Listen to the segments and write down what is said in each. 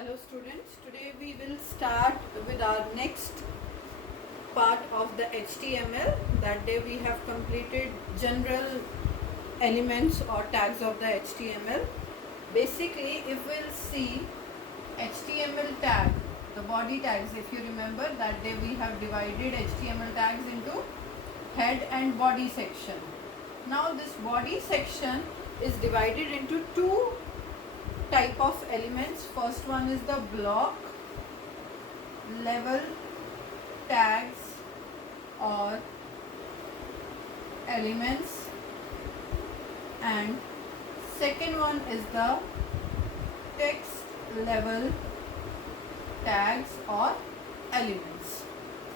Hello students, today we will start with our next part of the HTML. That day we have completed general elements or tags of the HTML. Basically, if we'll see HTML tag, the body tags, if you remember, that day we have divided HTML tags into head and body section. Now this body section is divided into two type of elements. First one is the block level tags or elements, and second one is the text level tags or elements.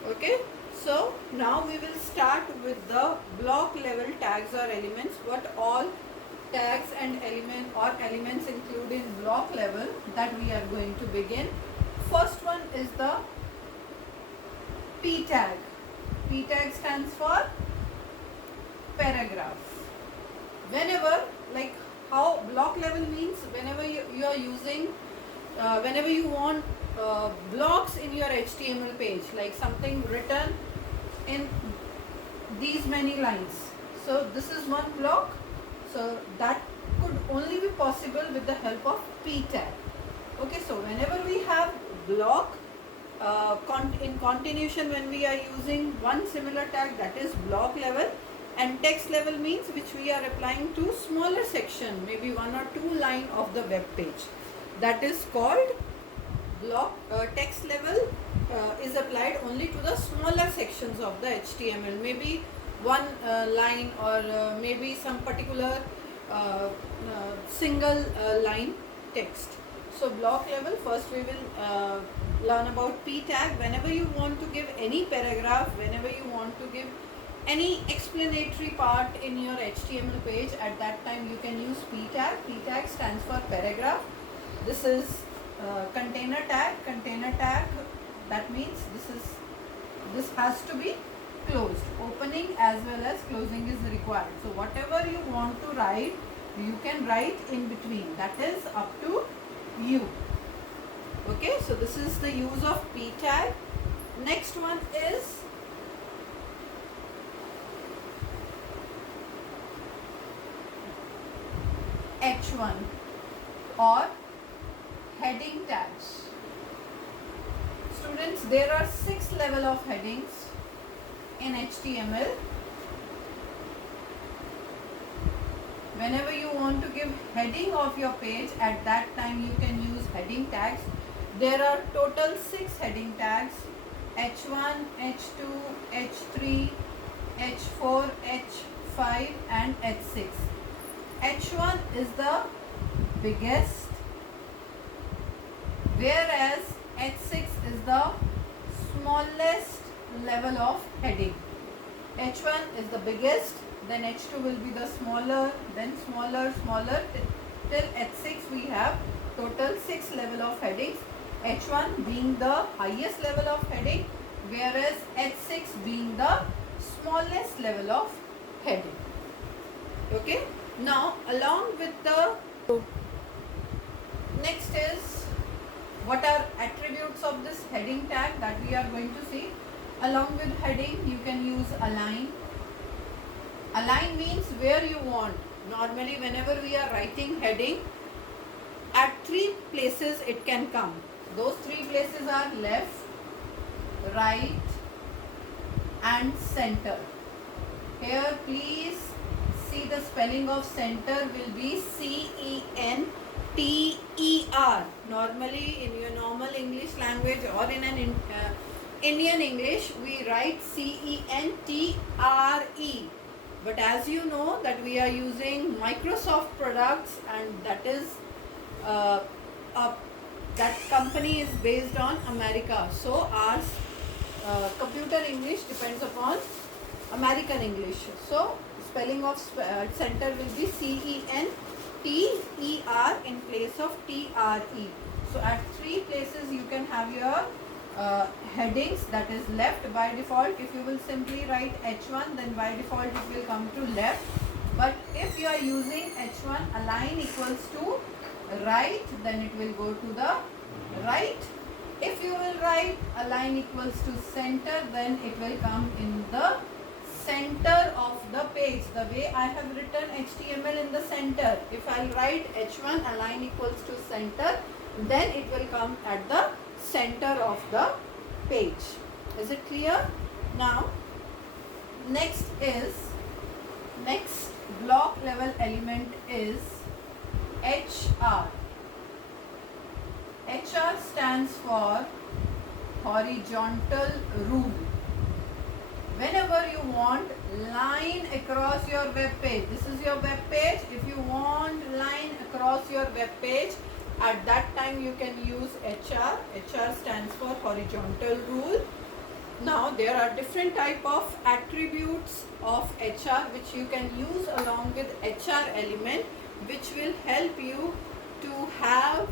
Okay, so now we will start with the block level tags or elements. What all tags and elements include in block level, that we are going to begin. First one is the P tag. P tag stands for paragraph. Whenever, like how block level means, whenever you are using, whenever you want blocks in your HTML page, like something written in these many lines. So this is one block. So that could only be possible with the help of P tag. Okay, so whenever we have block in continuation, when we are using one similar tag, that is block level, and text level means which we are applying to smaller section, maybe one or two line of the web page, that is called block. Text level is applied only to the smaller sections of the HTML, maybe one line or maybe some particular single line text. So block level, first we will learn about P tag. Whenever you want to give any paragraph, whenever you want to give any explanatory part in your HTML page, at that time you can use P tag. P tag stands for paragraph. This is container tag. Container tag, that means this has to be closed. Opening as well as closing is required. So whatever you want to write, you can write in between. That is up to you. Okay, so this is the use of P tag. Next one is H1 or heading tags. Students, there are 6 level of headings in HTML. Whenever you want to give heading of your page, at that time you can use heading tags. There are total 6 heading tags: H1, H2, H3, H4, H5 and H6. H1 is the biggest, whereas H6 is the smallest level of heading. H1 is the biggest, then H2 will be the smaller, then smaller till H6 we have total 6 level of headings. H1 being the highest level of heading, whereas H6 being the smallest level of heading. Okay, now along with the next is what are attributes of this heading tag, that we are going to see. Along with heading, you can use align. Align means where you want. Normally, whenever we are writing heading, at 3 places it can come. Those 3 places are left, right and center. Here please see, the spelling of center will be CENTER. Normally in your normal English language or in an Indian English, we write CENTRE. But as you know that we are using Microsoft products, and that is that company is based on America. So our computer English depends upon American English. So spelling of center will be CENTER in place of TRE. So at 3 places you can have your headings, that is left by default. If you will simply write H1, then by default it will come to left. But if you are using H1 align equals to right, then it will go to the right. If you will write align equals to center, then it will come in the center of the page, the way I have written HTML in the center. If I'll write H1 align equals to center, then it will come at the center of the page. Is it clear? Now next block level element is HR. HR stands for horizontal rule. Whenever you want line across your web page, this is your web page. If you want line across your web page, at that time you can use HR. HR stands for horizontal rule. Now there are different type of attributes of HR which you can use along with HR element, which will help you to have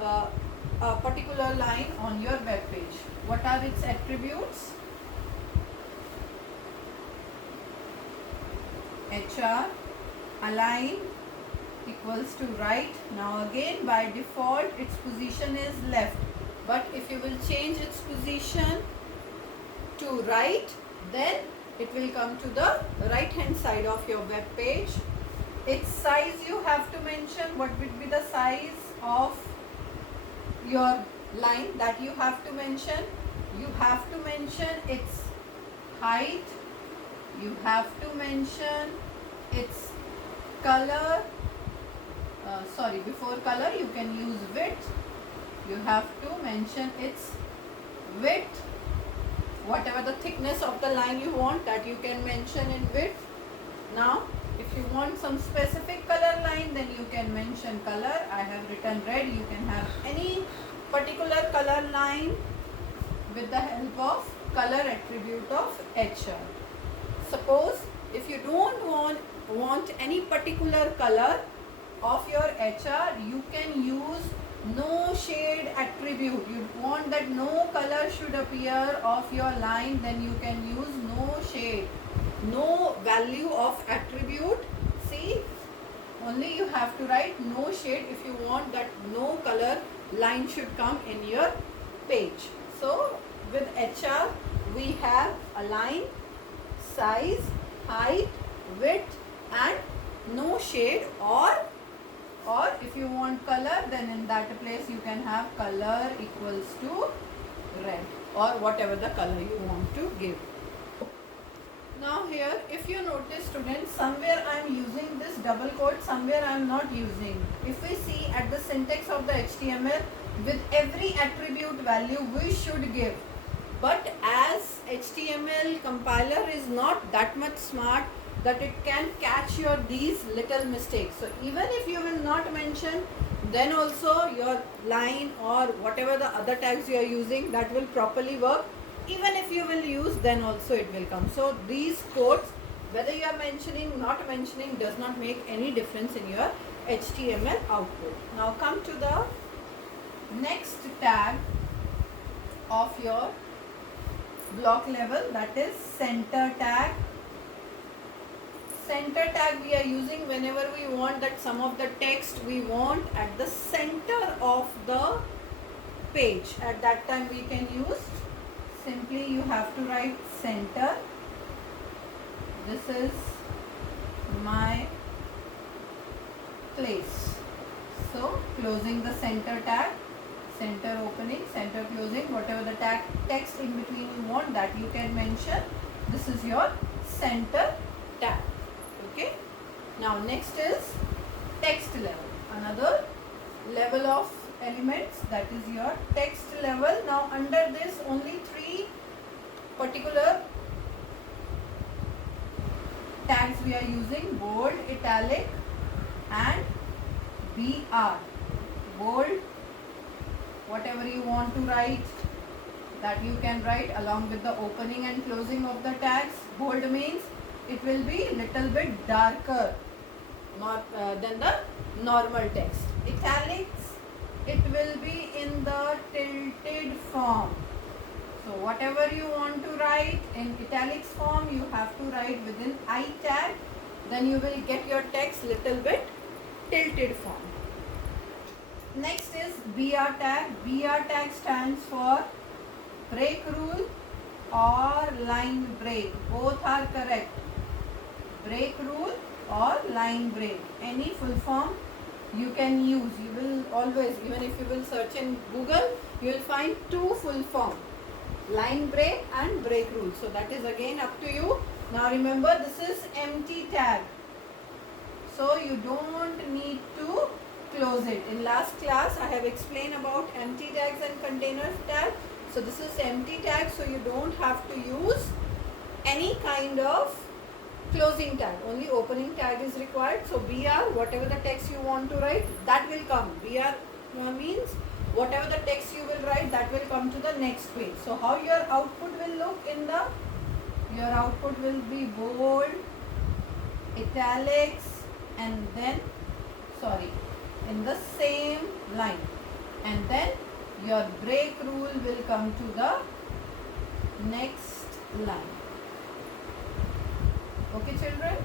a particular line on your web page. What are its attributes? HR align equals to right. Now again, by default its position is left, but if you will change its position to right, then it will come to the right hand side of your web page. Its size you have to mention. What would be the size of your line that you have to mention? You have to mention its height, you have to mention its color, before color you can use width. You have to mention its width, whatever the thickness of the line you want, that you can mention in width. Now if you want some specific color line, then you can mention color. I have written red. You can have any particular color line with the help of color attribute of HR. Suppose if you don't want any particular color of your HR, you can use no shade attribute. You want that no color should appear of your line, then you can use no shade, no value of attribute. See, only you have to write no shade if you want that no color line should come in your page. So with HR we have align, size, height, width and no shade, or if you want color, then in that place you can have color equals to red, or whatever the color you want to give. Now here, if you notice students, somewhere I am using this double quote, somewhere I am not using. If we see at the syntax of the HTML, with every attribute value we should give. But as HTML compiler is not that much smart that it can catch your these little mistakes. So even if you will not mention, then also your line or whatever the other tags you are using, that will properly work. Even if you will use, then also it will come. So these quotes, whether you are mentioning, not mentioning, does not make any difference in your HTML output. Now come to the next tag of your block level, that is center tag. Center tag we are using whenever we want that some of the text we want at the center of the page. At that time we can use, simply you have to write center. This is my place. So closing the center tag, center opening, center closing, whatever the tag text in between you want, that you can mention. This is your center tag. Okay. Now next is text level, another level of elements, that is your text level. Now under this only three particular tags we are using: bold, italic and BR. Bold, whatever you want to write, that you can write along with the opening and closing of the tags. Bold means it will be little bit darker than the normal text. Italics, it will be in the tilted form. So whatever you want to write in italics form, you have to write within I tag, then you will get your text little bit tilted form. Next is BR tag. BR tag stands for break rule or line break. Both are correct. Break rule or line break. Any full form you can use. You will always, even if you will search in Google, you will find two full form. Line break and break rule. So that is again up to you. Now remember, this is empty tag. So you don't need to close it. In last class I have explained about empty tags and container tag. So this is empty tag, so you don't have to use any kind of closing tag. Only opening tag is required. So BR, whatever the text you want to write, that will come. BR means whatever the text you will write, that will come to the next page. So how your output will look in the, your output will be bold, italics, and then in the same line, and then your break rule will come to the next line. Okay children.